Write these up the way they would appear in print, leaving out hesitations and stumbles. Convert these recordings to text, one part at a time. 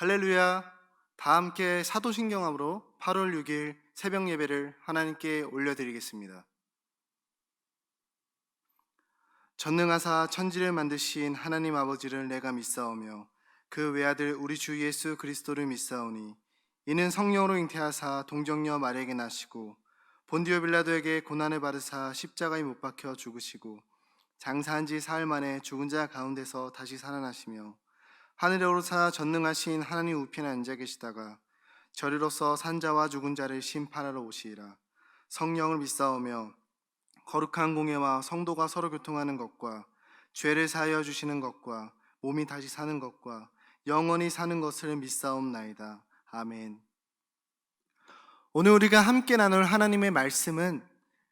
할렐루야. 다 함께 사도신경함으로 8월 6일 새벽 예배를 하나님께 올려드리겠습니다. 전능하사 천지를 만드신 하나님 아버지를 내가 믿사오며 그 외아들 우리 주 예수 그리스도를 믿사오니 이는 성령으로 잉태하사 동정녀 마리아에게 나시고 본디오 빌라도에게 고난을 받으사 십자가에 못 박혀 죽으시고 장사한 지 사흘 만에 죽은 자 가운데서 다시 살아나시며 하늘에 오르사 전능하신 하나님 우편에 앉아 계시다가 저리로서 산자와 죽은 자를 심판하러 오시리라. 성령을 믿사오며 거룩한 공예와 성도가 서로 교통하는 것과 죄를 사하여 주시는 것과 몸이 다시 사는 것과 영원히 사는 것을 믿사옵나이다. 아멘. 오늘 우리가 함께 나눌 하나님의 말씀은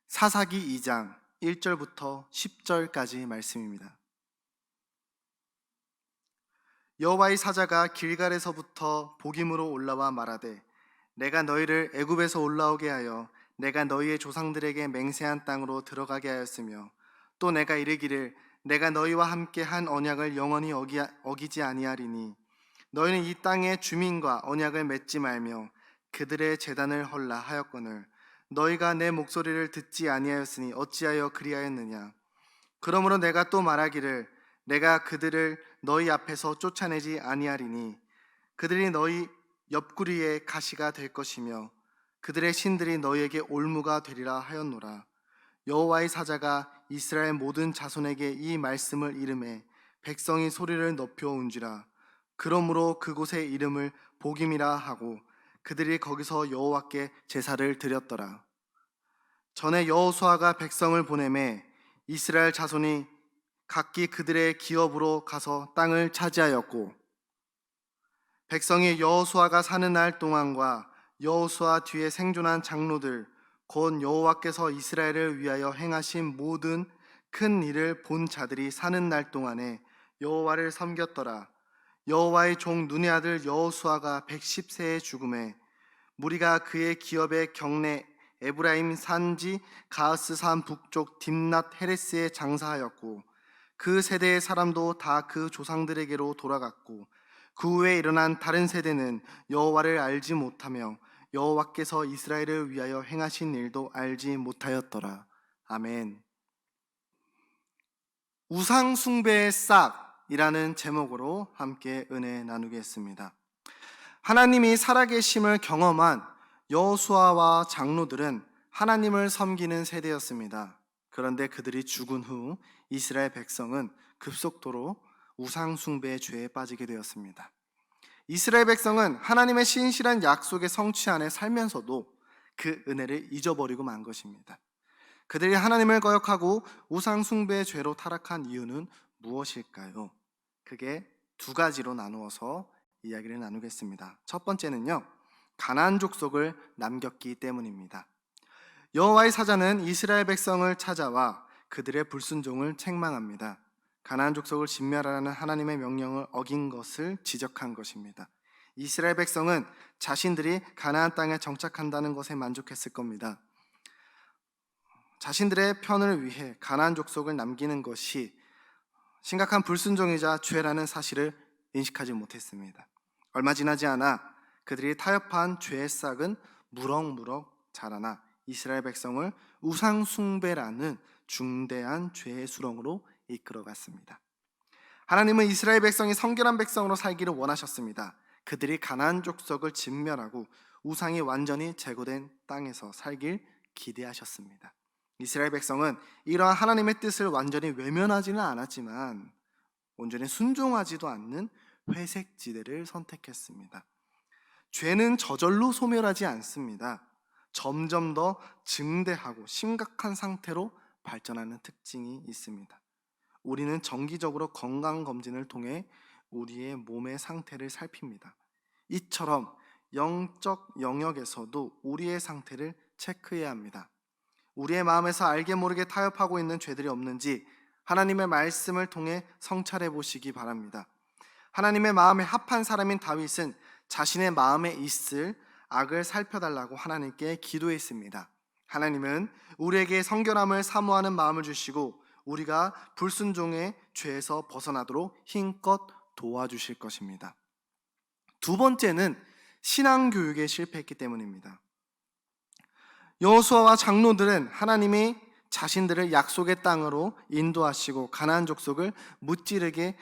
사사기 2장 1절부터 10절까지 말씀입니다. 여호와의 사자가 길갈에서부터 복임으로 올라와 말하되 내가 너희를 애굽에서 올라오게 하여 내가 너희의 조상들에게 맹세한 땅으로 들어가게 하였으며 또 내가 이르기를 내가 너희와 함께 한 언약을 영원히 어기지 아니하리니 너희는 이 땅의 주민과 언약을 맺지 말며 그들의 제단을 헐라 하였거늘 너희가 내 목소리를 듣지 아니하였으니 어찌하여 그리하였느냐. 그러므로 내가 또 말하기를 내가 그들을 너희 앞에서 쫓아내지 아니하리니 그들이 너희 옆구리에 가시가 될 것이며 그들의 신들이 너희에게 올무가 되리라 하였노라. 여호와의 사자가 이스라엘 모든 자손에게 이 말씀을 이르매 백성이 소리를 높여 운지라. 그러므로 그곳의 이름을 복임이라 하고 그들이 거기서 여호와께 제사를 드렸더라. 전에 여호수아가 백성을 보내매 이스라엘 자손이 각기 그들의 기업으로 가서 땅을 차지하였고 백성이 여호수아가 사는 날 동안과 여호수아 뒤에 생존한 장로들 곧 여호와께서 이스라엘을 위하여 행하신 모든 큰 일을 본 자들이 사는 날 동안에 여호와를 섬겼더라. 여호와의 종 눈의 아들 여호수아가 110세에 죽음에 무리가 그의 기업의 경내 에브라임 산지 가하스 산 북쪽 딥낫 헤레스에 장사하였고 그 세대의 사람도 다 그 조상들에게로 돌아갔고 그 후에 일어난 다른 세대는 여호와를 알지 못하며 여호와께서 이스라엘을 위하여 행하신 일도 알지 못하였더라. 아멘. 우상 숭배의 싹이라는 제목으로 함께 은혜 나누겠습니다. 하나님이 살아계심을 경험한 여호수아와 장로들은 하나님을 섬기는 세대였습니다. 그런데 그들이 죽은 후 이스라엘 백성은 급속도로 우상 숭배의 죄에 빠지게 되었습니다. 이스라엘 백성은 하나님의 신실한 약속의 성취 안에 살면서도 그 은혜를 잊어버리고 만 것입니다. 그들이 하나님을 거역하고 우상 숭배의 죄로 타락한 이유는 무엇일까요? 그게 두 가지로 나누어서 이야기를 나누겠습니다. 첫 번째는요, 가나안 족속을 남겼기 때문입니다. 여호와의 사자는 이스라엘 백성을 찾아와 그들의 불순종을 책망합니다. 가나안 족속을 진멸하라는 하나님의 명령을 어긴 것을 지적한 것입니다. 이스라엘 백성은 자신들이 가나안 땅에 정착한다는 것에 만족했을 겁니다. 자신들의 편을 위해 가나안 족속을 남기는 것이 심각한 불순종이자 죄라는 사실을 인식하지 못했습니다. 얼마 지나지 않아 그들이 타협한 죄의 싹은 무럭무럭 자라나 이스라엘 백성을 우상 숭배라는 중대한 죄의 수렁으로 이끌어갔습니다. 하나님은 이스라엘 백성이 성결한 백성으로 살기를 원하셨습니다. 그들이 가나안 족속을 진멸하고 우상이 완전히 제거된 땅에서 살길 기대하셨습니다. 이스라엘 백성은 이러한 하나님의 뜻을 완전히 외면하지는 않았지만 온전히 순종하지도 않는 회색 지대를 선택했습니다. 죄는 저절로 소멸하지 않습니다. 점점 더 증대하고 심각한 상태로 발전하는 특징이 있습니다. 우리는 정기적으로 건강검진을 통해 우리의 몸의 상태를 살핍니다. 이처럼 영적 영역에서도 우리의 상태를 체크해야 합니다. 우리의 마음에서 알게 모르게 타협하고 있는 죄들이 없는지 하나님의 말씀을 통해 성찰해 보시기 바랍니다. 하나님의 마음에 합한 사람인 다윗은 자신의 마음에 있을 악을 살펴달라고 하나님께 기도했습니다. 하나님은 우리에게 성결함을 사모하는 마음을 주시고 우리가 불순종의 죄에서 벗어나도록 힘껏 도와주실 것입니다. 두 번째는 신앙 교육에 실패했기 때문입니다. 여호수아와 장로들은 하나님이 자신들을 약속의 땅으로 인도하시고 가나안 족속을 무찌르게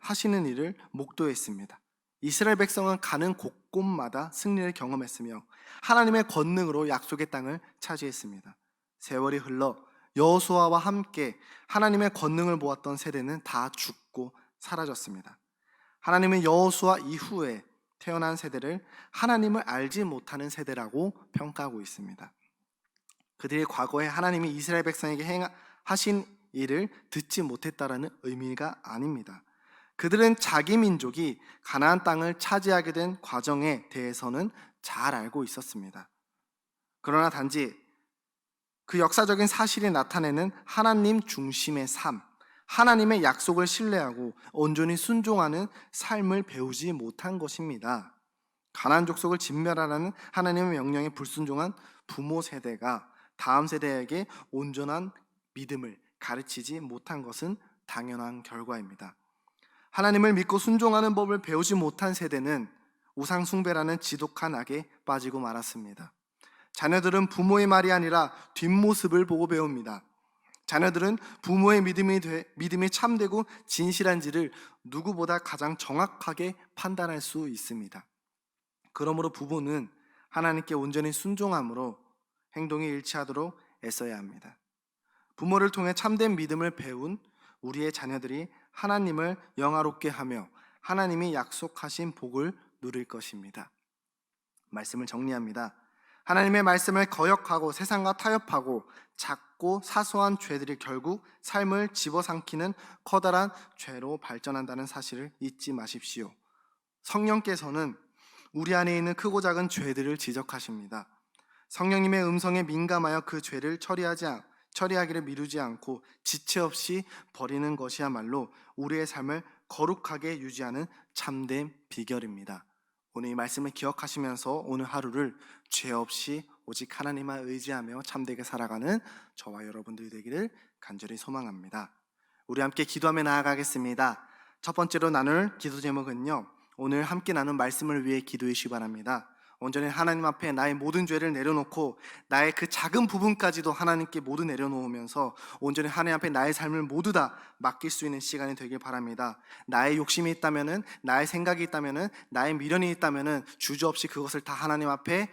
하시는 일을 목도했습니다. 이스라엘 백성은 가는 곳곳마다 승리를 경험했으며 하나님의 권능으로 약속의 땅을 차지했습니다. 세월이 흘러 여호수아와 함께 하나님의 권능을 보았던 세대는 다 죽고 사라졌습니다. 하나님은 여호수아 이후에 태어난 세대를 하나님을 알지 못하는 세대라고 평가하고 있습니다. 그들이 과거에 하나님이 이스라엘 백성에게 하신 일을 듣지 못했다라는 의미가 아닙니다. 그들은 자기 민족이 가나안 땅을 차지하게 된 과정에 대해서는 잘 알고 있었습니다. 그러나 단지 그 역사적인 사실이 나타내는 하나님 중심의 삶, 하나님의 약속을 신뢰하고 온전히 순종하는 삶을 배우지 못한 것입니다. 가나안 족속을 진멸하라는 하나님의 명령에 불순종한 부모 세대가 다음 세대에게 온전한 믿음을 가르치지 못한 것은 당연한 결과입니다. 하나님을 믿고 순종하는 법을 배우지 못한 세대는 우상 숭배라는 지독한 악에 빠지고 말았습니다. 자녀들은 부모의 말이 아니라 뒷모습을 보고 배웁니다. 자녀들은 부모의 믿음이 참되고 진실한지를 누구보다 가장 정확하게 판단할 수 있습니다. 그러므로 부모는 하나님께 온전히 순종함으로 행동이 일치하도록 애써야 합니다. 부모를 통해 참된 믿음을 배운 우리의 자녀들이 하나님을 영화롭게 하며 하나님이 약속하신 복을 누릴 것입니다. 말씀을 정리합니다. 하나님의 말씀을 거역하고 세상과 타협하고 작고 사소한 죄들이 결국 삶을 집어삼키는 커다란 죄로 발전한다는 사실을 잊지 마십시오. 성령께서는 우리 안에 있는 크고 작은 죄들을 지적하십니다. 성령님의 음성에 민감하여 그 죄를 처리하기를 미루지 않고 지체 없이 버리는 것이야말로 우리의 삶을 거룩하게 유지하는 참된 비결입니다. 오늘 이 말씀을 기억하시면서 오늘 하루를 죄 없이 오직 하나님만 의지하며 참되게 살아가는 저와 여러분들이 되기를 간절히 소망합니다. 우리 함께 기도하며 나아가겠습니다. 첫 번째로 나눌 기도 제목은요, 오늘 함께 나눈 말씀을 위해 기도해 주시기 바랍니다. 온전히 하나님 앞에 나의 모든 죄를 내려놓고 나의 그 작은 부분까지도 하나님께 모두 내려놓으면서 온전히 하나님 앞에 나의 삶을 모두 다 맡길 수 있는 시간이 되길 바랍니다. 나의 욕심이 있다면은, 나의 생각이 있다면은, 나의 미련이 있다면은 주저없이 그것을 다 하나님 앞에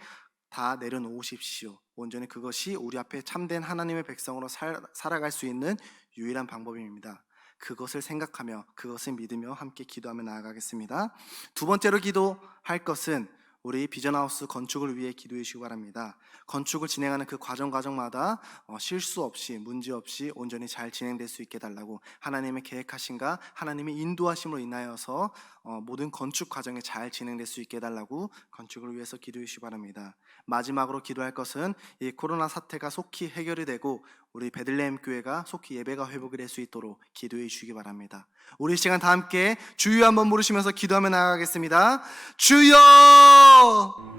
다 내려놓으십시오. 온전히 그것이 우리 앞에 참된 하나님의 백성으로 살아갈 수 있는 유일한 방법입니다. 그것을 생각하며 그것을 믿으며 함께 기도하며 나아가겠습니다. 두 번째로 기도할 것은 우리 비전하우스 건축을 위해 기도해 주시기 바랍니다. 건축을 진행하는 그 과정마다 실수 없이 문제 없이 온전히 잘 진행될 수 있게 해달라고 하나님의 계획하심과 하나님의 인도하심으로 인하여서 모든 건축 과정이 잘 진행될 수 있게 해달라고 건축을 위해서 기도해 주시기 바랍니다. 마지막으로 기도할 것은 이 코로나 사태가 속히 해결이 되고 우리 베들레헴 교회가 속히 예배가 회복이 될 수 있도록 기도해 주시기 바랍니다. 우리 이 시간 다 함께 주여 한번 부르시면서 기도하며 나아가겠습니다. 주여!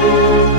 감사합니다.